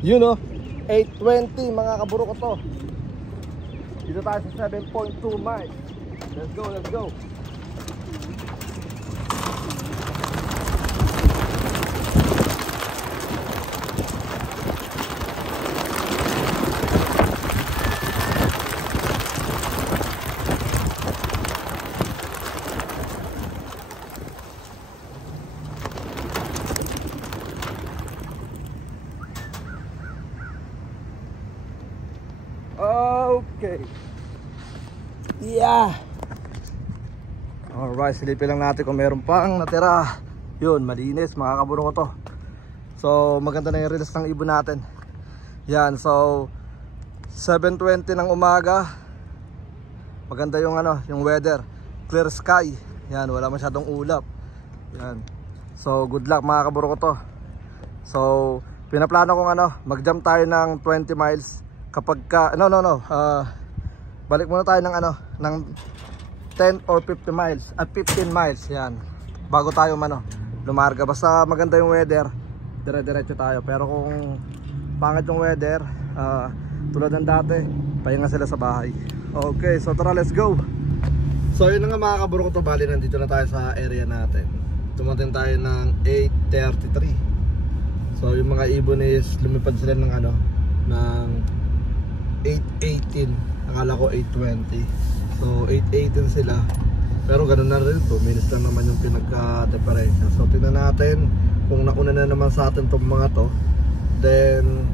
Yun o, 820 mga kaburo ko to. Dito tayo sa 7.2 miles. Let's go, let's go. Okay. Yeah. Alright, silipin lang natin kung meron pang natira. Yun, malinis mga kaburo ko to. So, maganda na yung release ng ibon natin. Yan, so 7:20 ng umaga. Maganda yung yung weather. Clear sky. Yan, wala masyadong ulap. Yan. So, good luck mga kaburo ko to. So, pinaplano kong mag-jump tayo ng 20 miles. Kapag ka, balik muna tayo ng ng 10 or 50 miles at 15 miles yan bago tayo lumarga. Basta maganda yung weather, dire-diretso tayo. Pero kung pangit yung weather, tulad ng dati, pahinga sila sa bahay. Okay, so tara, let's go. So yun na nga mga kaburo ko to, bali nandito na tayo sa area natin. Tumating tayo ng 8:33. So yung mga ibon is lumipad sila ng ng 8:18, akala ko 8:20. So 8:18 sila. Pero ganun na rin, 2 minutes lang naman yung pinagka-diferensya. So tingnan natin kung nauna na naman sa atin tong mga to. Then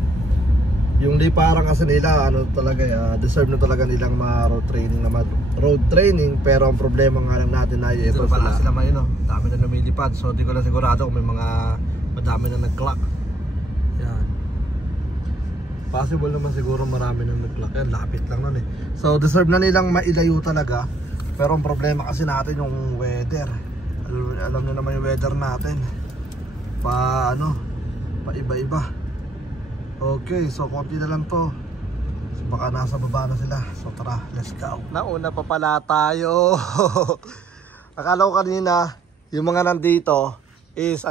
yung liparang kasi nila talaga, deserve na talaga nilang ma-road training, pero ang problema nga lang natin ay ito sila may dami na lumilipad. So di ko lang sigurado kung may madami na nag-clock. Yan. Possible naman siguro marami nang nag-clock. Yan, lapit lang nun eh. So deserve na nilang mailayo talaga. Pero ang problema kasi natin yung weather. Alam nyo naman yung weather natin. Pa iba-iba. Okay, so konti na lang to. So baka nasa baba na sila. So tara, let's go. Nauna pa pala tayo. Akala ko kanina yung mga nandito is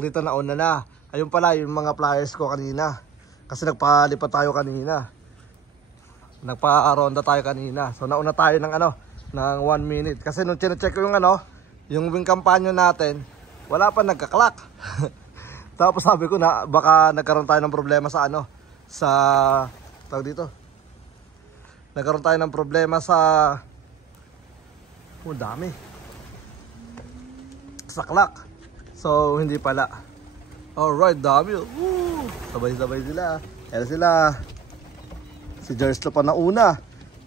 dito nauna na. Ayun pala yung mga flyers ko kanina. Kasi nagpalipat tayo kanina. Nagpa-ronda tayo kanina. So nauna tayo ng ng 1 minute. Kasi nung chine-check ko yung wing companion natin, wala pa nagka-clock. Tapos sabi ko na baka nagkaroon tayo ng problema sa tawag dito. Nagkaroon tayo ng problema sa dami. Sa clock. So hindi pala. Alright, dami. Sabay-sabay sila. Ayan sila. Si Jerslow pa nauna.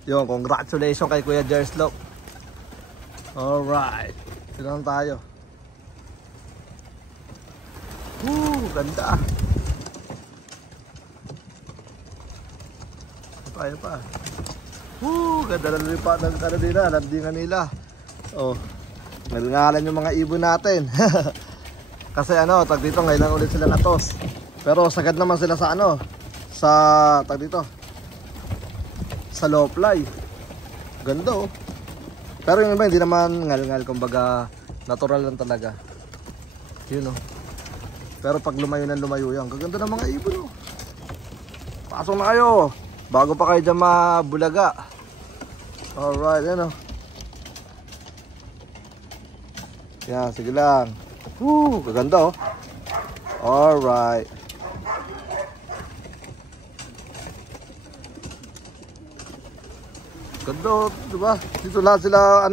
Yun, congratulations kay Kuya Jerslow. Alright. Sila lang tayo. Ganda. Tayo pa. Ganda na lipat ng landingan nila. Oh, nalingalan yung mga ibon natin. Kasi tag dito ngayon lang ulit sila natos. Pero sagad naman sila sa sa tag dito, sa low fly. Ganda oh. Pero yung iba hindi naman ngal-ngal, kumbaga natural lang talaga. Yun oh. Pero pag lumayo yan, gaganda ng mga ibon oh. Pasok na kayo bago pa kayo dyan mabulaga. Alright, yan oh. Yan, sige lang. Gaganda oh. Alright. Ganda oh, diba? Dito lahat sila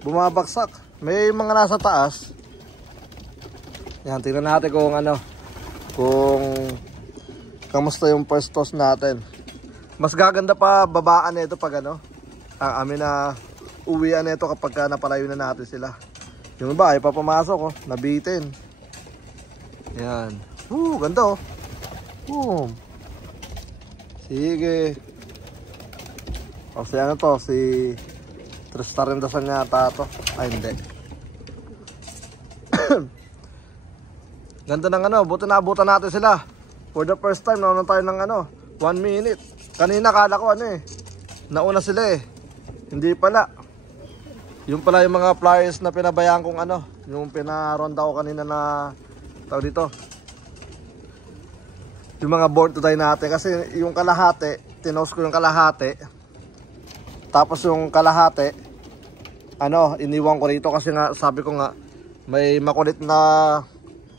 bumabaksak. May mga nasa taas. Yan, tingnan natin kung kung kamusta yung first toss natin. Mas gaganda pa babaan nito pag amin na uwian nito kapag napalayo na natin sila. Yung iba ay papamasok oh, nabitin. Yan. Ganda oh. Sige. O si si Tristan Rendasan yata to. Ay hindi. Ganda ng buti naabutan natin sila. For the first time nauna tayo ng 1 minute. Kanina kala ko nauna sila eh. Hindi pala. Yung pala yung mga flyers na pinabayaan kong yung pinaronda ko kanina na tawag dito. yung mga board to die natin. Kasi yung kalahati, tinos ko yung kalahati. Tapos yung kalahati, iniwan ko rito kasi nga, sabi ko nga, may makulit na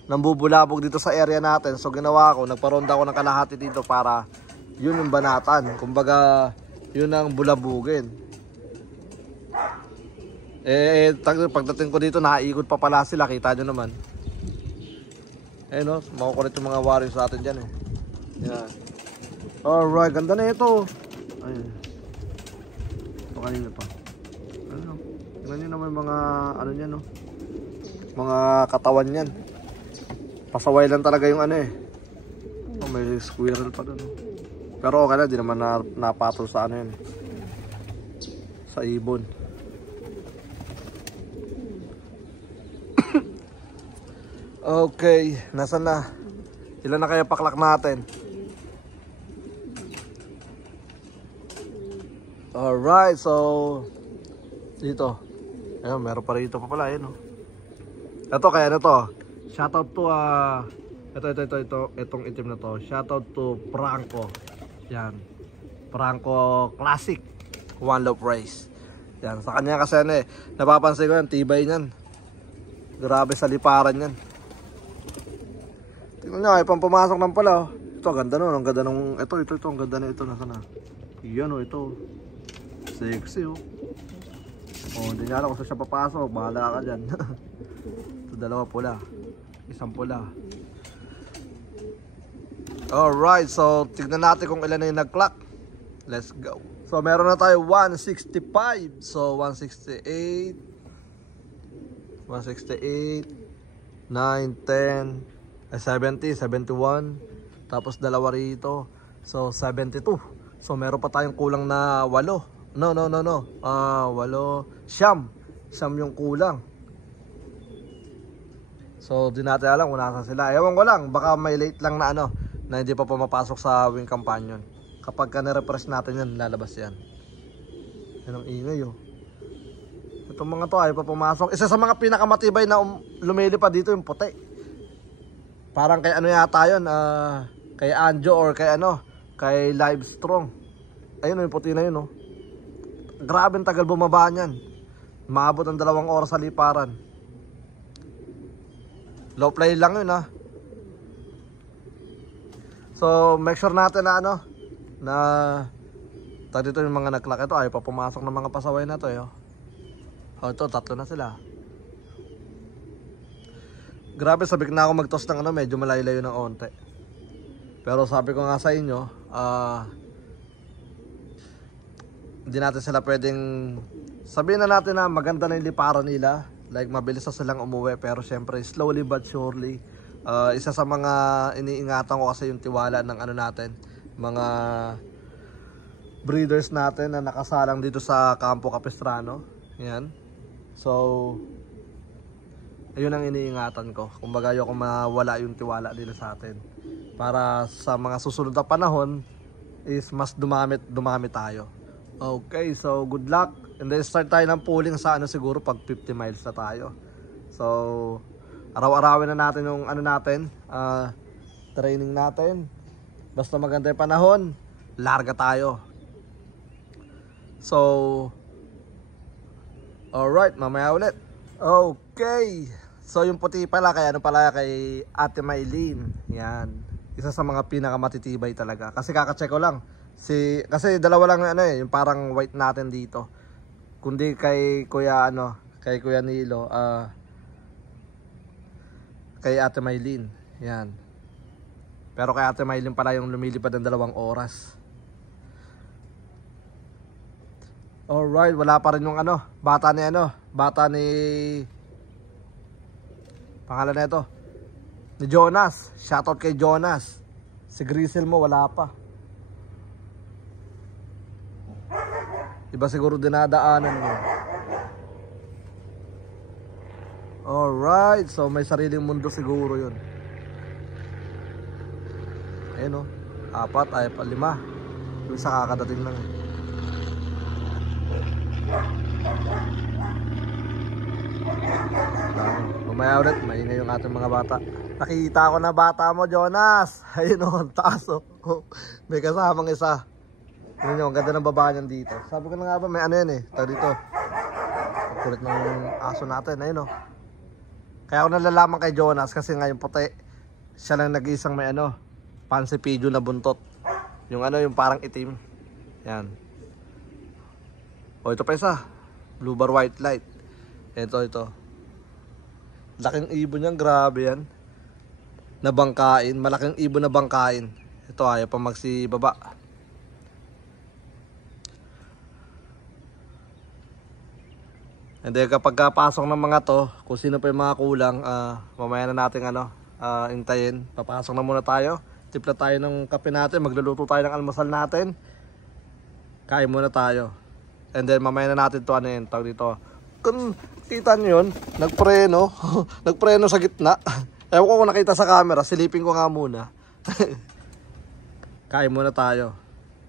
nambubulabog dito sa area natin. So ginawa ko, nagparonda ako ng kalahati dito para yun yung banatan. Kumbaga, yun ang bulabugin. Pagdating ko dito, naiikot pa pala sila. Kita nyo naman. Makukulit yung mga warriors natin dyan eh. Yan. Alright, ganda na ito. Ayun. Ito kanina pa. Tingnan nyo naman mga niyan, no? Mga katawan yan. Pasaway lang talaga yung may squirrel pa doon. Pero okay na, di naman napatol sa yan. Sa ibon. Okay, nasa na? Ilan na kaya paklak natin? Alright, so dito. Ayun, meron pa rito pa pala, no? Ito kaya to. Shoutout to itong itim na to. Shoutout to Franco. Yan. Franco Classic One Love Race. Yan, sa kanya kasi napapansin ko yan, tibay niyan. Grabe sa liparan yan. Tingnan nyo, ay pumasok ng pala. Ito, ganda nun. Ang ganda nung, ito, ang ganda na ito. Nasa na? Yan ito. Sexy hindi niya alam kung saan siya papasok. Bahala ka dyan. Ito, dalawa pula. Isang pula. Alright, so tignan natin kung ilan na yung nag-clock. Let's go. So meron na tayo 165. So 168 9, 10 70, 71. Tapos dalawa rito. So 72. So meron pa tayong kulang na 8. No. 8. Siyam yung kulang. So di natin alam kung nasa sila. Ewan ko lang, baka may late lang na na hindi pa pumapasok sa wing companion. Kapag na-refresh natin yan, lalabas yan. Yan ang ingay Itong mga to ay pa pumasok. Isa sa mga pinakamatibay na lumilipad dito yung puti. Parang kay yata yun, kay Anjo or kay kay Livestrong. Ayun yung puti na yun Grabe ang tagal bumaba niyan. Maabot ng 2 oras sa liparan. Low play lang yun So make sure natin na dito yung mga nag-clock. Ito ay pa pumasok ng mga pasaway na to ito, 3 na sila. Grabe, sabik na ako mag-toss ng medyo malayo-layo ng onte. Pero sabi ko nga sa inyo, hindi natin sila pwedeng sabihin na natin na maganda na yung liparan nila. Like mabilis na silang umuwi. Pero syempre slowly but surely, isa sa mga iniingatan ko kasi yung tiwala ng natin, mga breeders natin na nakasalang dito sa Campo Capistrano. Yan. So ayun ang iniingatan ko. Kumbaga ayoko mawala yung tiwala nila sa atin. Para sa mga susunod na panahon is mas dumami tayo. Okay, so good luck. And then start tayo ng pooling sa siguro pag 50 miles na tayo. So araw-arawin na natin yung training natin. Basta maganda yung panahon, larga tayo. So alright, mamaya ulit. Okay. So yung puti pala kay Ate Maylene. Yan. Isa sa mga pinakamatitibay talaga. Kasi kaka-check ko lang. Kasi dalawa lang yung parang white natin dito. Kundi kay Kuya kay Kuya Nilo, kay Ate Maylene. Yan. Pero kay Ate Maylene pala yung lumilipad ng 2 oras. Alright, wala pa rin yung bata ni pangalan na ito, ni Jonas. Shoutout kay Jonas. Si Grisel mo wala pa. Iba siguro dinadaanan mo. Alright, so may sariling mundo siguro yun. Ayun 4 ay 5. Yung sa kakadating lang. Mamaya ulit, maingay yung ating mga bata. Nakita ko na bata mo, Jonas. Ayun o, ang taas o. May kasamang isa. Tignan nyo, ang ganda ng baba niyan dito. Sabi ko na nga ba, may ano yan eh. Tawag dito. Ang kulit ng aso natin, ayun o. Kaya ako nalalaman kay Jonas kasi nga yung puti, siya lang nag-iisang may ano, pansipidyo na buntot. Yung ano, yung parang itim. Yan. O ito pa isa. Blue bar white light. Ito. Laking ibon yan, grabe yan. Nabangkain, malaking ibon na bangkain. Ito ayaw pa magsibaba. And then kapag pasok ng mga to, kung sino pa yung mga kulang, mamaya na natin intayin. Papasok na muna tayo. Tipla tayo ng kape natin, magluluto tayo ng almusal natin. Kain muna tayo. And then mamaya na natin to tawag dito. Kung kita nyo yun, nagpreno. Nagpreno sa gitna. Ewan ko kung nakita sa camera, silipin ko nga muna. Kain muna tayo.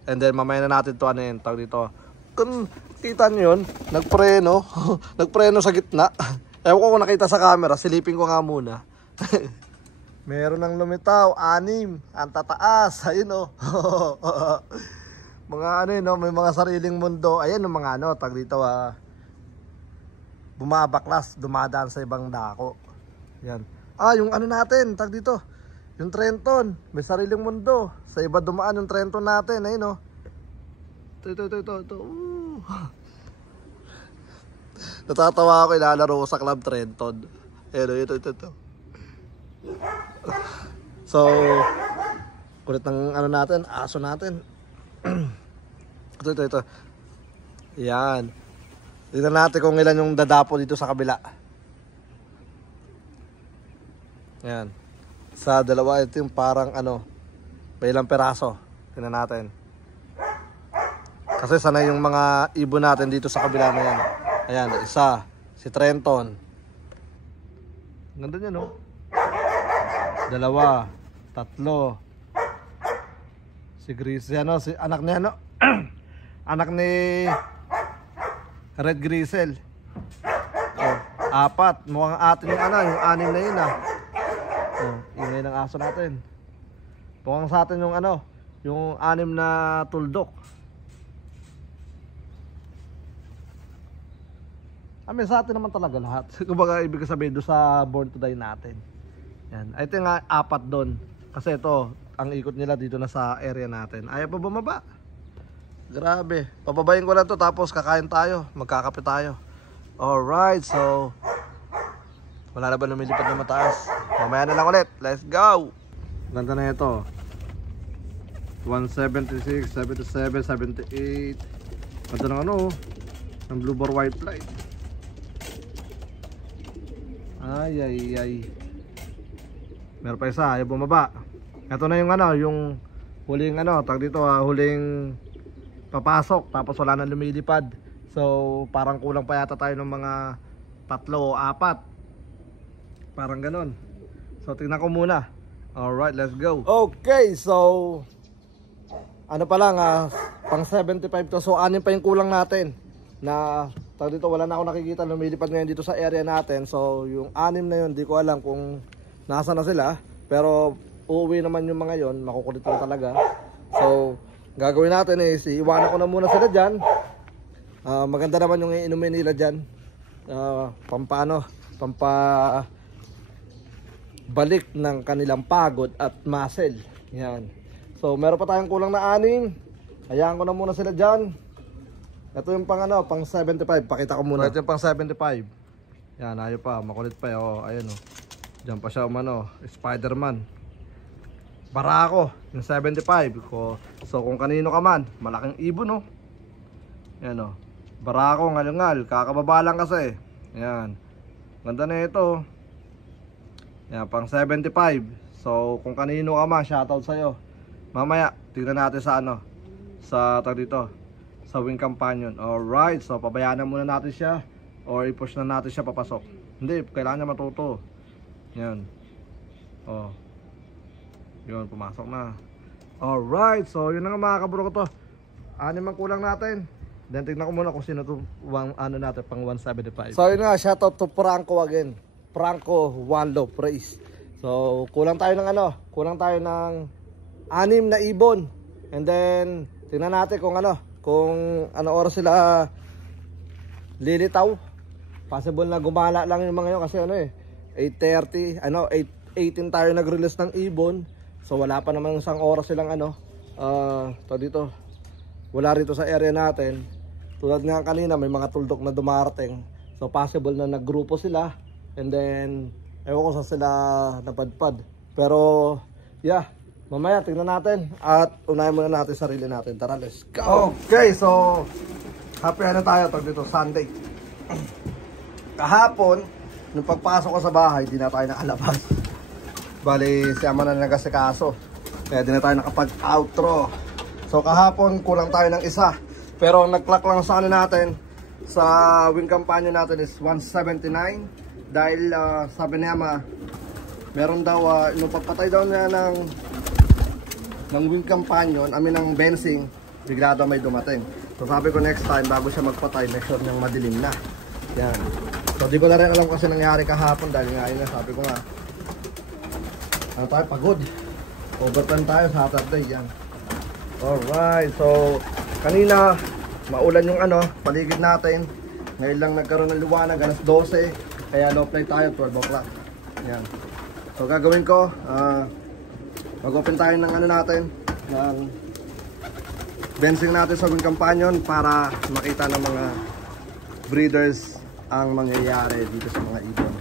And then mamaya na natin to tawag dito. Kung kita nyo yun, nagpreno. Nagpreno sa gitna. Ewan ko kung nakita sa camera, silipin ko nga muna. Meron ng lumitaw, 6. Ang tataas, ayun o. Mga may mga sariling mundo. Ayan yung mga tag dito bumabaklas, dumadaan sa ibang dako. Yan. Yung natin, tag dito. Yung Trenton, may sariling mundo. Sa iba dumaan yung Trenton natin, ayun o. Ito. Natatawa ako, ilalaro ko sa Club Trenton. Ito. So, kulit ng natin, aso natin. Ito. Yan. Tignan natin kung ilan yung dadapo dito sa kabila. Yan. Sa dalawa, ito yung parang may ilang peraso. Tignan natin. Kasi sanay yung mga ibon natin dito sa kabila na yan. Ayan, isa. Si Trenton. Ganda niya, no? 2, 3. Si Grizzly, si anak ni anak ni Red Grizzle. 4. Mukhang atin yung yung 6 na yun ingay ng aso natin. Mukhang sa atin yung yung 6 na tuldok. Sa atin naman talaga lahat. Kumbaga ibig sabihin doon sa Born to Die natin. Yan. I think 4 doon. Kasi ito, ang ikot nila dito na sa area natin. Ayaw pa bumaba. Grabe. Pababayin ko lang to tapos kakain tayo. Magkakape tayo. Alright, so wala na ba lumilipad na mataas? Mamaya na lang ulit. Let's go! Ganda na ito. 176, 77, 78. Ganda ng ng blue bar white light. Ay. Meron pa isa, ayaw bumaba. Ito na yung yung huling tag dito huling papasok tapos wala nang lumilipad. So parang kulang pa yata tayo ng mga 3 o 4. Parang ganon. So tingnan ko muna. Alright, let's go. Okay, so pa lang pang 75 to. So 6 pa yung kulang natin. Na tag dito wala na ako nakikita lumilipad ngayon dito sa area natin. So yung 6 na yun, di ko alam kung nasa na sila. Pero uuwi naman yung mga yon, makukulit lang talaga. So gagawin natin is iiwanan ko na muna sila dyan. Maganda naman yung iinumin nila dyan. Balik ng kanilang pagod at muscle. Yan. So meron pa tayong kulang na 6. Hayaan ko na muna sila dyan. Ito yung pang pang 75. Pakita ko muna. Ito yung pang 75. Yan, ayaw pa, makulit pa. Ayan Diyan pa siya Spider-Man. Barako, yung 75 ko. So kung kanino ka man, malaking ibon Yan Barako, ngal-ngal, kakababa lang kasi. Yan. Ganda na ito. Yan, pang 75. So kung kanino ka man, shoutout sa'yo. Mamaya, tignan natin sa sa tag dito, sa wing companion. Alright, so pabayaan na muna natin siya or i-push na natin siya papasok. Hindi, kailangan niya matuto. Yan. Yun, pumasok na. Alright, so yun na nga mga kabro ko to. 6 ang kulang natin. Then tignan ko muna kung sino to natin pang 175. So yun nga, shoutout to Franco again. Franco One Loaf Race. So kulang tayo ng kulang tayo ng 6 na ibon. And then tingnan natin kung ano oras sila lilitaw. Possible na gumala lang yung mga yun kasi 8:30, 8:18 tayo nag-release ng ibon. So wala pa naman isang oras silang dito. Wala rito sa area natin. Tulad nga kanina may mga tuldok na dumarating. So possible na naggrupo sila. And then ewan ko sa sila napadpad. Pero yeah, mamaya tingnan natin at unahin muna natin sarili natin. Tara, let's go. Okay, so happy tayo dito Sunday. Kahapon nung pagpasok ko sa bahay, di na tayo nakalabas. Bali, siyama na nagkasikaso. Kaya di na tayo nakapag-outro. So kahapon kulang tayo ng isa. Pero nag-clock lang sa natin, sa wing companion natin is 179. Dahil sabi niya meron daw, nung pagpatay daw niya ng wing companion, ng bensing, bigla daw may dumating. So sabi ko next time, bago siya magpatay, make sure niyang madilim na. Yan. So di ko na rin alam kasi nangyari kahapon dahil nga yun sabi ko nga tayo pagod, overtime tayo Saturday. Yan. Alright, so kanina maulan yung paligid natin. Ngayon lang nagkaroon ng liwanag, alas 12, kaya low play tayo 12 o'clock. Yan. So gagawin ko, mag-open tayo ng natin, ng bensing natin sa wing companion para makita ng mga breeders ang mangyayari dito sa mga ibon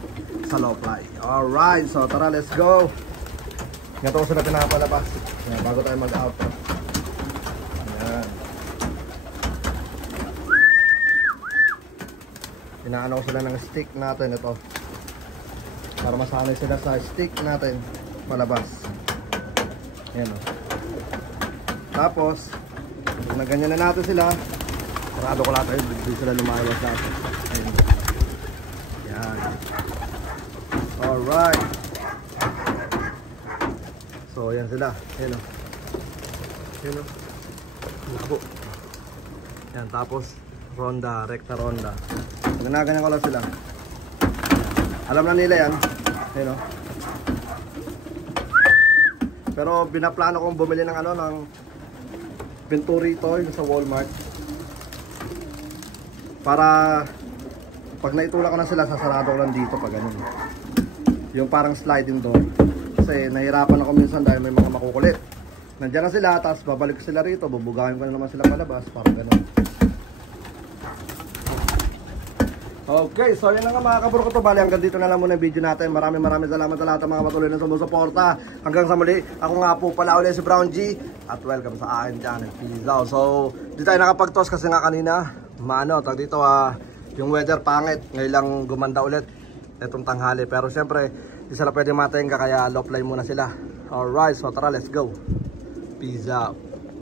sa low fly. Alright, so tara, let's go. Ganito ko sila pinapalabas bago tayo mag-out. Ayan. Inaano ko sila ng stick natin ito para masanay sila sa stick natin palabas. Ayan o. Tapos kung naganyan na natin sila, sarado ko lahat, hindi sila lumayas natin. Ayan. Yan. Alright. So yan sila. Ayan o. Ayan o. Yan, tapos ronda, rekta ronda. Ganaganyan ko lang sila. Alam na nila yan. Ayan o. Pero binaplano kong bumili ng ng Venturito yung sa Walmart. Para pag naitulak ko na sila, sasarado ko lang dito pag ganun. Yung parang sliding door. Kasi nahirapan ako minsan dahil may mga makukulit. Nandiyan na sila, tapos babalik sila rito, bubugahin ko na naman sila palabas, parang ganun. Okay, so yun na nga mga kaburo ko to. Bali, hanggang dito na lang muna yung video natin. Maraming salamat sa lahat ng mga patuloy na sumusuporta. Hanggang sa muli, ako nga po pala ulit si Brown G. At welcome sa akin channel. Peace out. So, di tayo nakapag-toss kasi nga kanina, dito yung weather pangit. Ngayon lang gumanda ulit itong tanghali. Pero syempre, di sila pwede matenga kaya low fly muna sila. Alright, so tara, let's go. Peace out.